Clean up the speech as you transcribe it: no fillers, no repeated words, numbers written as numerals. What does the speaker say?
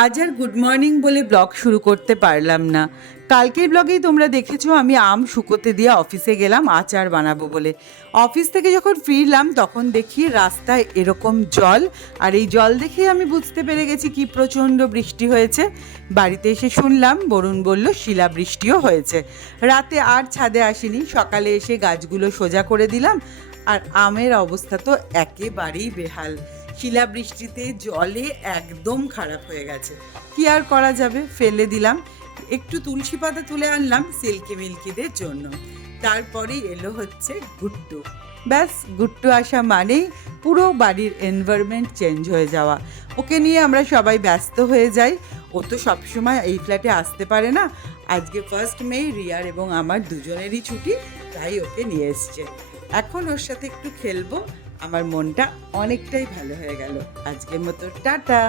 আজ আর good morning বলে blog শুরু করতে পারলাম না। কালকের ব্লগেই তোমরা দেখেছো আমি আম শুকোতে দিয়ে অফিসে গেলাম আচার বানাবো বলে। অফিস থেকে যখন ফিরলাম তখন দেখি রাস্তায় এরকম জল, আর এই জল দেখে আমি বুঝতে পেরে গেছি কি প্রচণ্ড বৃষ্টি হয়েছে। বাড়িতে এসে শুনলাম বরুণ বলল শিলাবৃষ্টিও হয়েছে। রাতে আর ছাদে আসিনি, সকালে এসে গাছগুলো সোজা করে দিলাম। আর আমের অবস্থা তো একেবারেই বেহাল। শিলাবৃষ্টিতে জলে একদম খারাপ হয়ে গেছে। কি আর করা যাবে, ফেলে দিলাম। একটু তুলসী পাতা তুলে আনলাম সিল্কি মিল্কিদের জন্য। তারপরে এলো হচ্ছে গুট্টু। ব্যাস, গুট্টু আসা মানেই পুরো বাড়ির এনভায়রনমেন্ট চেঞ্জ হয়ে যাওয়া। ওকে নিয়ে আমরা সবাই ব্যস্ত হয়ে যাই। ও তো সবসময় এই ফ্ল্যাটে আসতে পারে না। আজকে 1 মে রিয়ার এবং আমার দুজনেরই ছুটি, তাই ওকে নিয়ে এসছে। এখন ওর সাথে একটু খেলবো। আমার মনটা অনেকটাই ভালো হয়ে গেল। আজকের মতো টাটা।